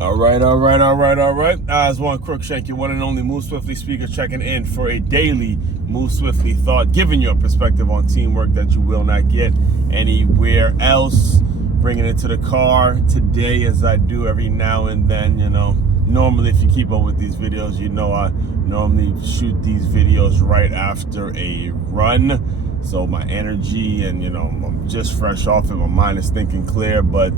All right. Aswand, Cruickshank, your one and only Move Swiftly speaker, checking in for a daily Move Swiftly thought, giving you a perspective on teamwork that you will not get anywhere else. Bringing it to the car today, as I do every now and then. Normally, if you keep up with these videos, I normally shoot these videos right after a run. So my energy and, I'm just fresh off it. My mind is thinking clear, but,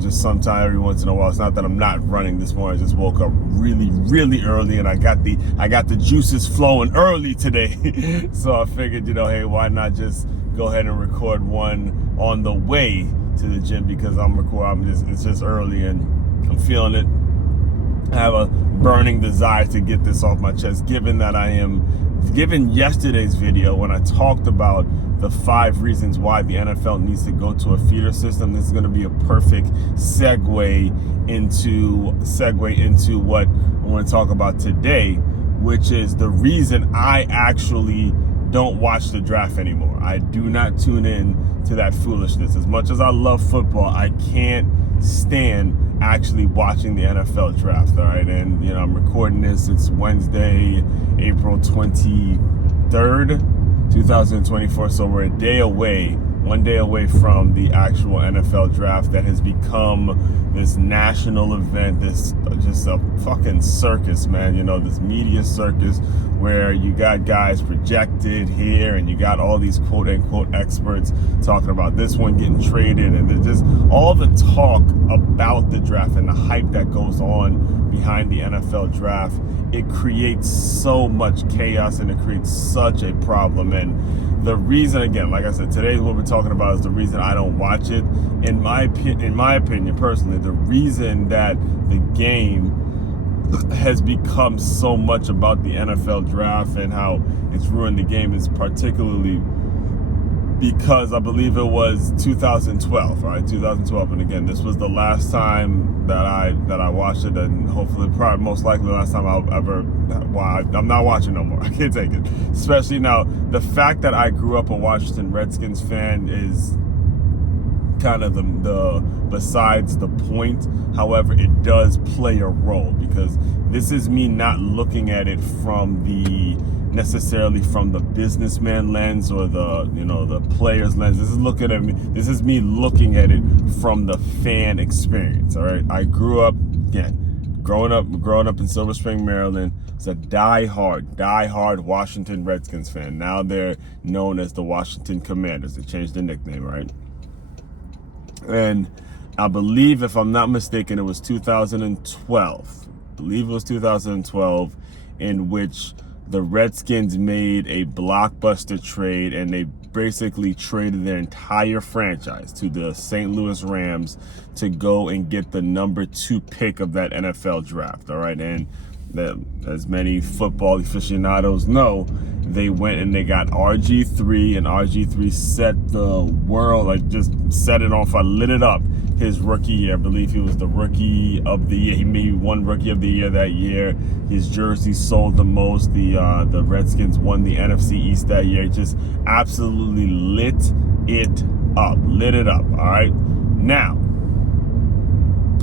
just sometime every once in a while, it's not that I'm not running this morning. I just woke up really, really early and I got the juices flowing early today. So I figured, hey, why not just go ahead and record one on the way to the gym, because it's just early and I'm feeling it. I have a burning desire to get this off my chest, given yesterday's video when I talked about the 5 reasons why the NFL needs to go to a feeder system. This is going to be a perfect segue into what I want to talk about today, which is the reason I actually don't watch the draft anymore. I do not tune in to that foolishness. As much as I love football, I can't stand actually watching the NFL draft. All right, and I'm recording this. It's Wednesday, April 23rd, 2024. So we're one day away from the actual NFL draft that has become this national event, this just a fucking circus, man. This media circus where you got guys projected here and you got all these quote unquote experts talking about this one getting traded, and there's just all the talk about the draft and the hype that goes on behind the NFL draft. It creates so much chaos and it creates such a problem. And the reason, again, like I said, today what we're talking about is the reason I don't watch it. In my opinion, personally, the reason that the game has become so much about the NFL draft and how it's ruined the game is particularly because I believe it was 2012, right? 2012, and again, this was the last time that I watched it, and hopefully, probably most likely the last time I'll ever. I'm not watching no more. I can't take it. Especially now, the fact that I grew up a Washington Redskins fan is kind of the besides the point. However, it does play a role, because this is me not looking at it necessarily from the businessman lens or the player's lens. This is me looking at it from the fan experience. All right, I grew up, growing up in Silver Spring, Maryland. It's a die-hard Washington Redskins fan. Now they're known as the Washington Commanders. They changed their nickname, right? And I believe, if I'm not mistaken, it was 2012. I believe it was 2012 in which the Redskins made a blockbuster trade, and they basically traded their entire franchise to the St. Louis Rams to go and get the number 2 pick of that NFL draft. All right, and as many football aficionados know, they went and they got RG3, and RG3 set the world, just set it on fire, lit it up. His rookie year, I believe he was the rookie of the year. He maybe won rookie of the year that year. His jersey sold the most. The Redskins won the NFC East that year. Just absolutely lit it up. All right. Now,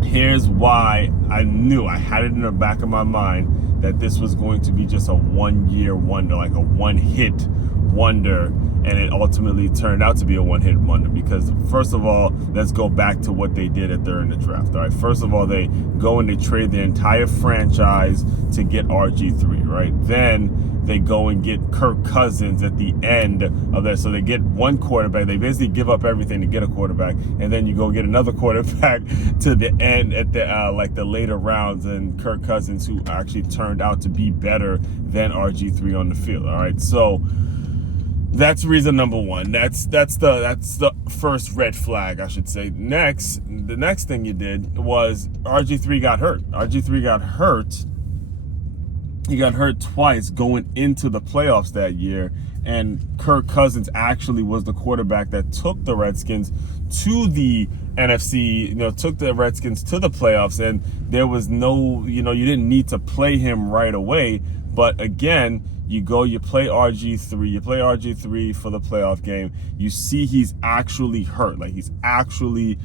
here's why I knew, I had it in the back of my mind, that this was going to be just a one-year wonder, like a one-hit wonder, and it ultimately turned out to be a one-hit wonder. Because first of all, let's go back to what they did during the draft. All right, first of all, they go and they trade their entire franchise to get RG3, right? Then they go and get Kirk Cousins at the end of that. So they get one quarterback. They basically give up everything to get a quarterback, and then you go get another quarterback to the end at the later rounds, and Kirk Cousins, who actually turned out to be better than RG3 on the field. All right, so that's reason number one. That's the first red flag, I should say. The next thing you did was RG3 got hurt. RG3 got hurt. He got hurt twice going into the playoffs that year, and Kirk Cousins actually was the quarterback that took the Redskins to the NFC, took the Redskins to the playoffs, and there was no, you didn't need to play him right away. But again, you play RG3 for the playoff game. You see he's actually hurt. Like, he's actually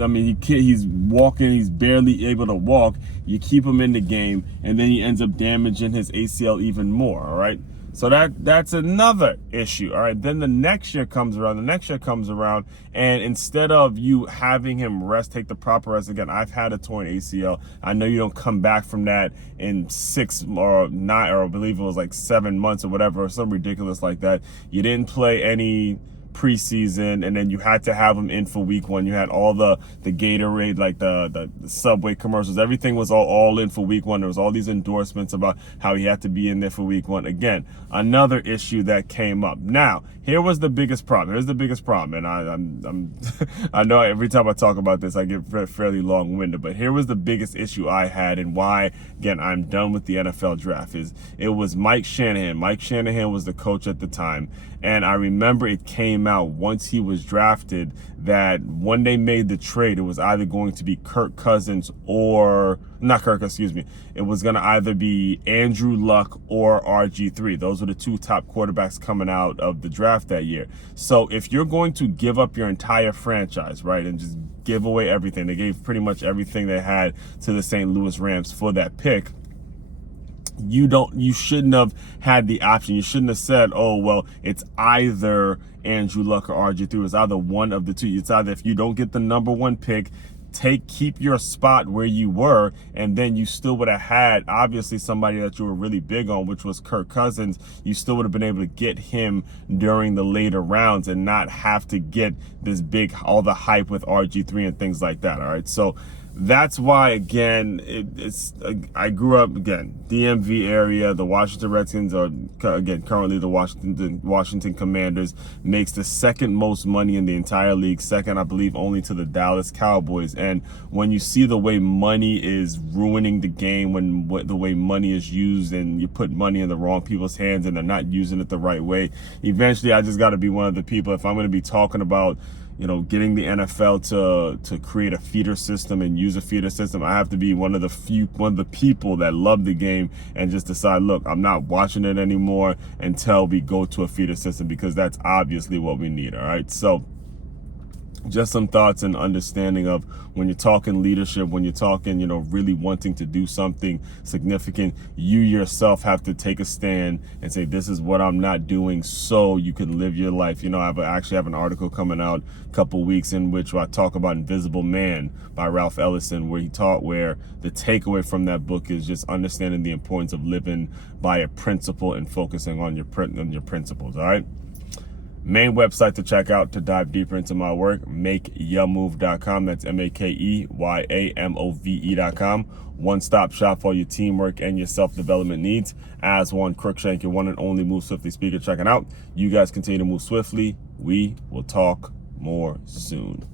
I mean, he's walking, he's barely able to walk. You keep him in the game, and then he ends up damaging his ACL even more, all right? So that's another issue, all right? Then the next year comes around, and instead of you having him take the proper rest, again, I've had a torn ACL. I know you don't come back from that in 6 or 9, or I believe it was like 7 months or whatever, or something ridiculous like that. You didn't play any preseason, and then you had to have him in for week 1. You had all the Gatorade, like the Subway commercials. Everything was all in for week 1. There was all these endorsements about how he had to be in there for week 1. Again, another issue that came up. Now, here was the biggest problem. Here's the biggest problem, and I'm I know every time I talk about this, I get fairly long-winded, but here was the biggest issue I had, and why, again, I'm done with the NFL draft, is it was Mike Shanahan. Mike Shanahan was the coach at the time, and I remember it came out once he was drafted that when they made the trade, it was either going to be Kirk Cousins or, not Kirk, excuse me, it was going to either be Andrew Luck or RG3. Those were the 2 top quarterbacks coming out of the draft that year. So if you're going to give up your entire franchise, right, and just give away everything, they gave pretty much everything they had to the St. Louis Rams for that pick, you shouldn't have had the option. You shouldn't have said, oh, well, it's either Andrew Luck or RG3. It's either one of the two. It's either, if you don't get the number 1 pick, keep your spot where you were, and then you still would have had, obviously, somebody that you were really big on, which was Kirk Cousins. You still would have been able to get him during the later rounds and not have to get all the hype with RG3 and things like that. All right, so that's why, again, I grew up, again, DMV area. The Washington Redskins are, again, currently the Washington Commanders, makes the second most money in the entire league. Second, I believe, only to the Dallas Cowboys. And when you see the way money is ruining the game, the way money is used, and you put money in the wrong people's hands and they're not using it the right way, eventually I just got to be one of the people, if I'm going to be talking about, getting the NFL to create a feeder system and use a feeder system, I have to be one of the people that love the game and just decide, look, I'm not watching it anymore until we go to a feeder system, because that's obviously what we need. All right, so just some thoughts and understanding of when you're talking leadership, when you're talking, really wanting to do something significant, you yourself have to take a stand and say, this is what I'm not doing, so you can live your life. I actually have an article coming out a couple weeks in which I talk about Invisible Man by Ralph Ellison, where the takeaway from that book is just understanding the importance of living by a principle and focusing on your principles. All right. Main website to check out to dive deeper into my work, makeyourmove.com. That's MakeYamove.com. One-stop shop for all your teamwork and your self-development needs. Aswand, Cruickshank, your one and only Move Swiftly speaker. Check it out. You guys continue to move swiftly. We will talk more soon.